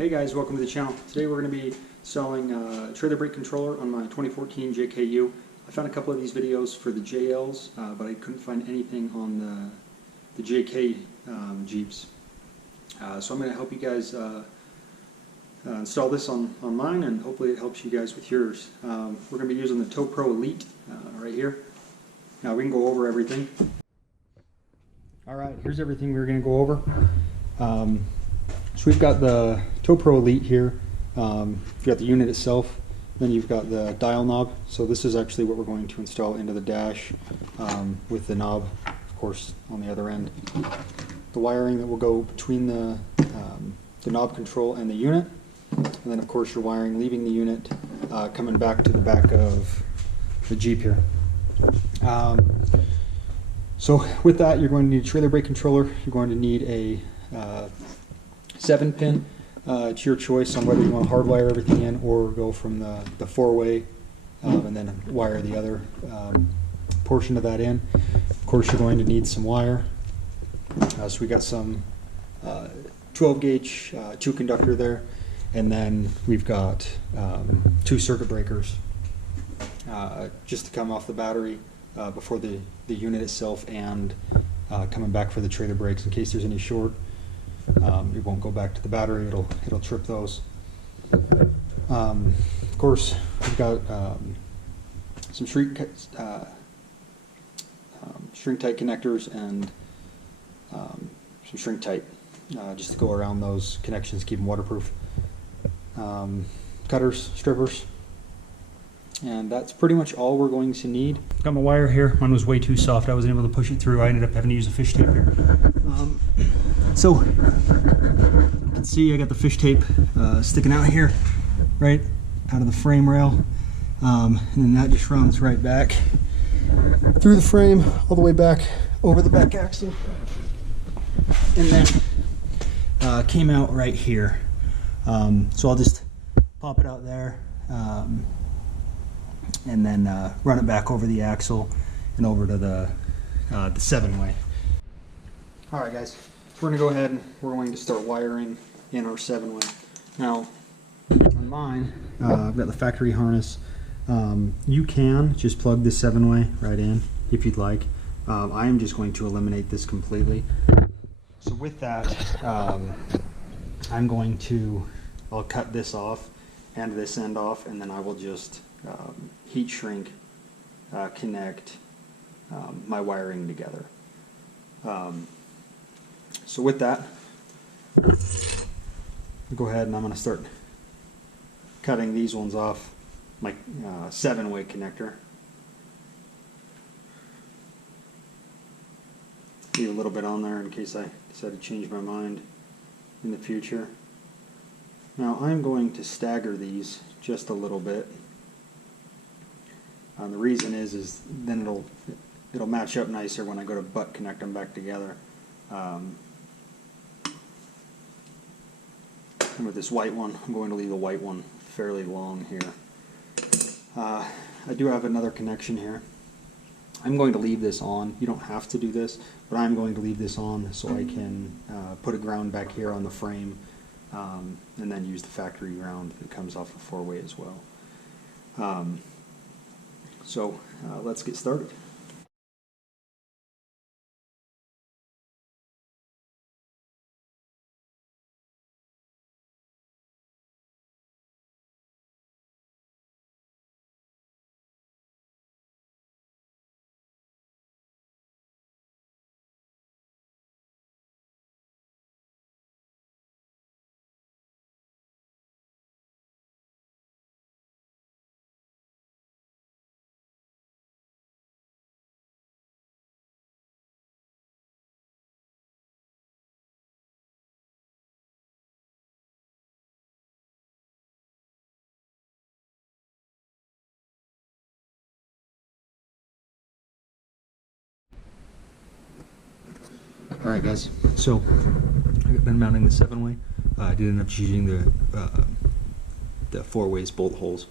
Hey guys, welcome to the channel. Today we're going to be installing a trailer brake controller on my 2014 JKU. I found a couple of these videos for the JLs, but I couldn't find anything on the JK Jeeps. So I'm going to help you guys install this on mine, and hopefully it helps you guys with yours. We're going to be using the Tow Pro Elite right here. Now we can go over everything. Alright, here's everything we're going to go over. So we've got the Tow Pro Elite here. You've got the unit itself, then you've got the dial knob. So this is actually what we're going to install into the dash with the knob, of course, on the other end. The wiring that will go between the knob control and the unit, and then of course your wiring leaving the unit coming back to the back of the Jeep here. So with that, you're going to need a trailer brake controller. You're going to need a 7-pin. It's your choice on whether you want to hardwire everything in or go from the 4-way and then wire the other portion of that in. Of course, you're going to need some wire. So we got some 12-gauge 2-conductor there, and then we've got 2 circuit breakers just to come off the battery before the unit itself, and coming back for the trailer brakes in case there's any short. It won't go back to the battery, it'll trip those. Of course, we've got some shrink tight connectors and some shrink tight just to go around those connections, keep them waterproof. Cutters, strippers, and that's pretty much all we're going to need. Got my wire here. Mine was way too soft. I wasn't able to push it through. I ended up having to use a fish tape here. So you can see I got the fish tape sticking out here, right out of the frame rail, and then that just runs right back through the frame all the way back over the back axle, and then came out right here. So I'll just pop it out there and then run it back over the axle and over to the 7-way. All right, guys. We're going to go ahead and we're going to start wiring in our 7-way. Now, on mine, I've got the factory harness. You can just plug the 7-way right in if you'd like. I am just going to eliminate this completely. So with that, I'll cut this off and this end off, and then I will just heat shrink, connect my wiring together. So with that, go ahead and I'm going to start cutting these ones off my 7-way connector. Leave a little bit on there in case I decide to change my mind in the future. Now I'm going to stagger these just a little bit. The reason is then it'll match up nicer when I go to butt connect them back together. And with this white one, I'm going to leave the white one fairly long here. I do have another connection here. I'm going to leave this on. You don't have to do this, but I'm going to leave this on so I can put a ground back here on the frame, and then use the factory ground that comes off the 4-way as well. So let's get started. Alright guys, so I've been mounting the 7-way. I did end up using the 4-ways bolt holes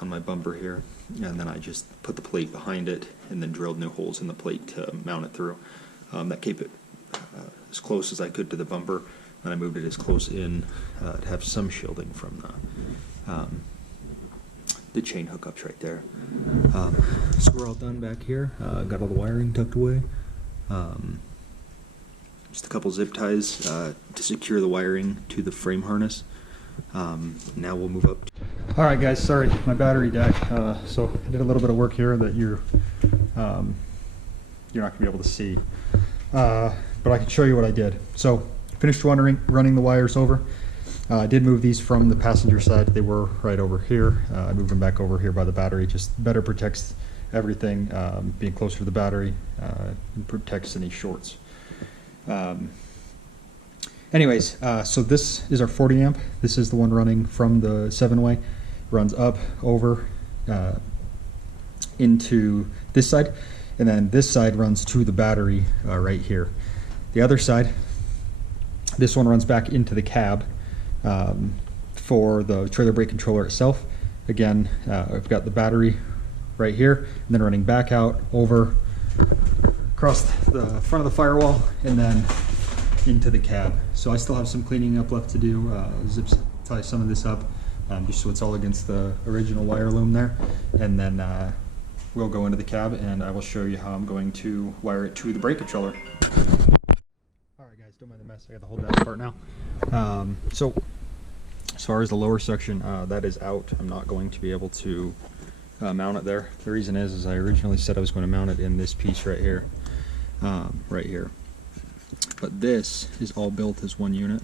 on my bumper here, and then I just put the plate behind it and then drilled new holes in the plate to mount it through. That kept it as close as I could to the bumper. and I moved it as close in to have some shielding from the chain hookups right there. So we're all done back here. Got all the wiring tucked away. Just a couple zip ties to secure the wiring to the frame harness. Now we'll move up. All right, guys. Sorry, my battery died. So I did a little bit of work here that you're not gonna be able to see, but I can show you what I did. So finished running the wires over. I did move these from the passenger side. They were right over here. I moved them back over here by the battery. Just better protects everything, being closer to the battery, and protects any shorts. Anyways, so this is our 40 amp. This is the one running from the 7-way. Runs up, over, into this side, and then this side runs to the battery right here. The other side, this one runs back into the cab for the trailer brake controller itself. Again, I've got the battery right here, and then running back out, over, across the front of the firewall, and then into the cab. So I still have some cleaning up left to do. Zip tie some of this up, just so it's all against the original wire loom there, and then we'll go into the cab and I will show you how I'm going to wire it to the brake controller. Alright guys, don't mind the mess, I got the whole dash part now. So as far as the lower section, that is out. I'm not going to be able to mount it there. The reason is I originally said I was going to mount it in this piece right here. But this is all built as one unit,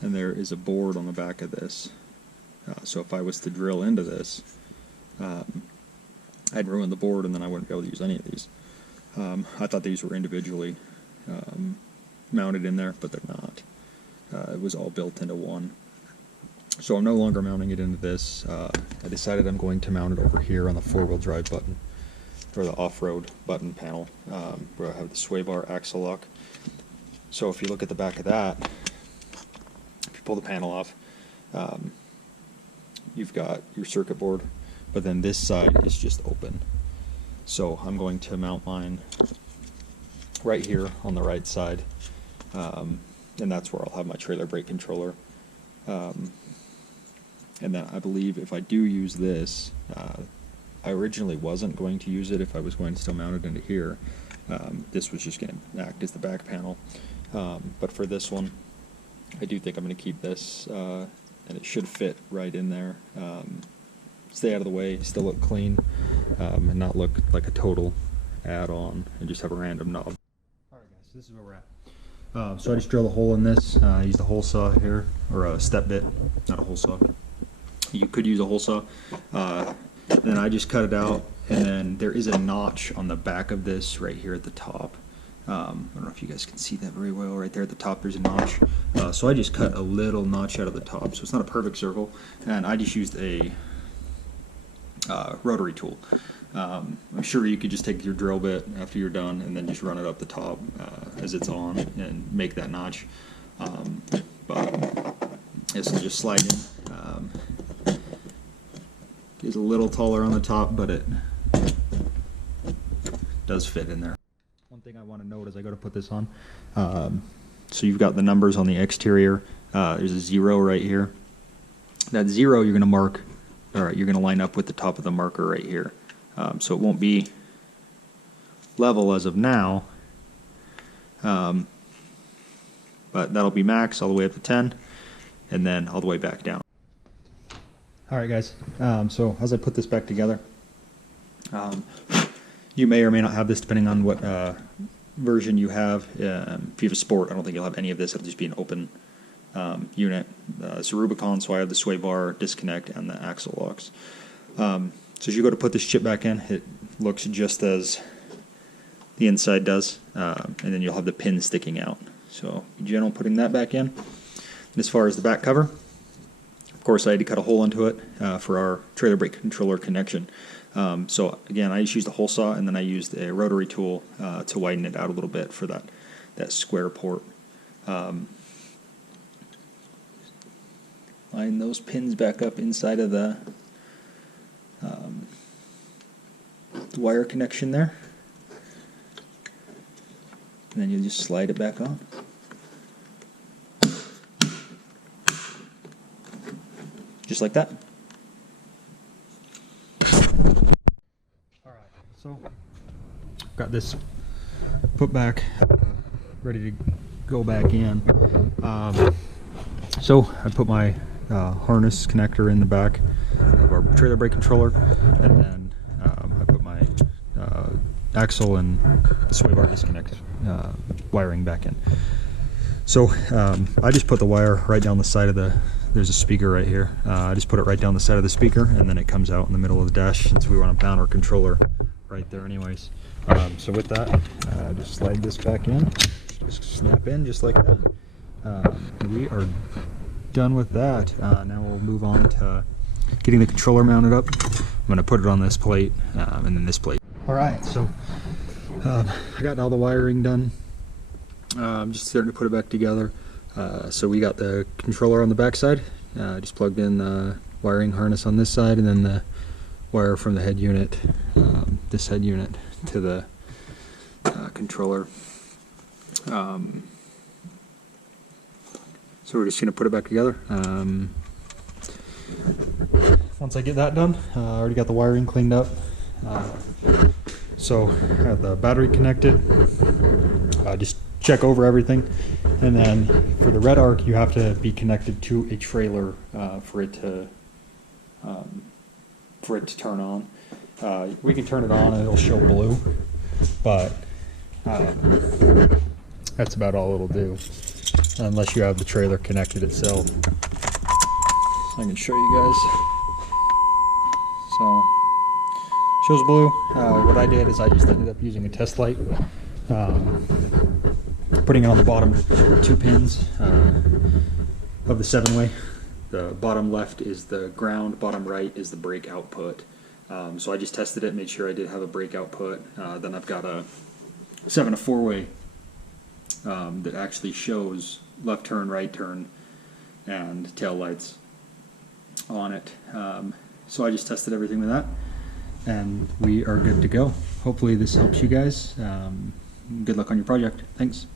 and there is a board on the back of this. So if I was to drill into this, I'd ruin the board and then I wouldn't be able to use any of these. I thought these were individually mounted in there, but they're not. It was all built into one. So I'm no longer mounting it into this. I decided I'm going to mount it over here on the 4-wheel drive button, or the off-road button panel, where I have the sway bar axle lock. So if you look at the back of that, if you pull the panel off, you've got your circuit board, but then this side is just open. So I'm going to mount mine right here on the right side, and that's where I'll have my trailer brake controller. And then I believe if I do use this, I originally wasn't going to use it if I was going to still mount it into here. This was just going to act as the back panel. But for this one, I do think I'm going to keep this, and it should fit right in there. Stay out of the way, still look clean, and not look like a total add-on, and just have a random knob. Alright guys, so this is where we're at. So I just drilled a hole in this. I used a hole saw here, or a step bit, not a hole saw. You could use a hole saw. Then I just cut it out, and then there is a notch on the back of this right here at the top. I don't know if you guys can see that very well. Right there at the top there's a notch. So I just cut a little notch out of the top, so it's not a perfect circle, and I just used a rotary tool. I'm sure you could just take your drill bit after you're done and then just run it up the top as it's on and make that notch. But this will just slide in. It's a little taller on the top, but it does fit in there. One thing I want to note as I go to put this on, so you've got the numbers on the exterior. There's a 0 right here. That 0 you're going to mark, or you're going to line up with the top of the marker right here. So it won't be level as of now, but that'll be max all the way up to 10, and then all the way back down. Alright guys, so as I put this back together, you may or may not have this depending on what version you have. If you have a Sport, I don't think you'll have any of this. It'll just be an open unit. It's a Rubicon, so I have the sway bar, disconnect, and the axle locks. So as you go to put this chip back in, it looks just as the inside does, and then you'll have the pin sticking out. So in general, putting that back in. And as far as the back cover, of course I had to cut a hole into it for our trailer brake controller connection. So again, I just used a hole saw, and then I used a rotary tool to widen it out a little bit for that square port. Line those pins back up inside of the wire connection there, and then you just slide it back on. just like that. Alright, so got this put back, ready to go back in. So I put my harness connector in the back of our trailer brake controller, and then I put my axle and sway bar disconnect wiring back in. So I just put the wire right down the side of the, there's a speaker right here. I just put it right down the side of the speaker, and then it comes out in the middle of the dash, since we want to mount our controller right there anyways. So with that, just slide this back in, just snap in just like that. We are done with that. Now we'll move on to getting the controller mounted up. I'm going to put it on this plate, and then this plate. Alright, so I got all the wiring done. I'm just starting to put it back together. So we got the controller on the back side. Just plugged in the wiring harness on this side, and then the wire from the head unit, this head unit, to the controller. So we're just going to put it back together. Once I get that done, I already got the wiring cleaned up. So I have the battery connected. Just check over everything, and then for the Redarc, you have to be connected to a trailer for it to turn on. We can turn it on and it'll show blue, but that's about all it'll do, unless you have the trailer connected itself. I can show you guys. So shows blue. What I did is I just ended up using a test light, putting it on the bottom 2 pins of the 7-way. The bottom left is the ground, bottom right is the brake output. So I just tested it, made sure I did have a brake output. Then I've got a 7 to 4-way that actually shows left turn, right turn, and tail lights on it. So I just tested everything with that, and we are good to go. Hopefully this helps you guys. Good luck on your project. Thanks.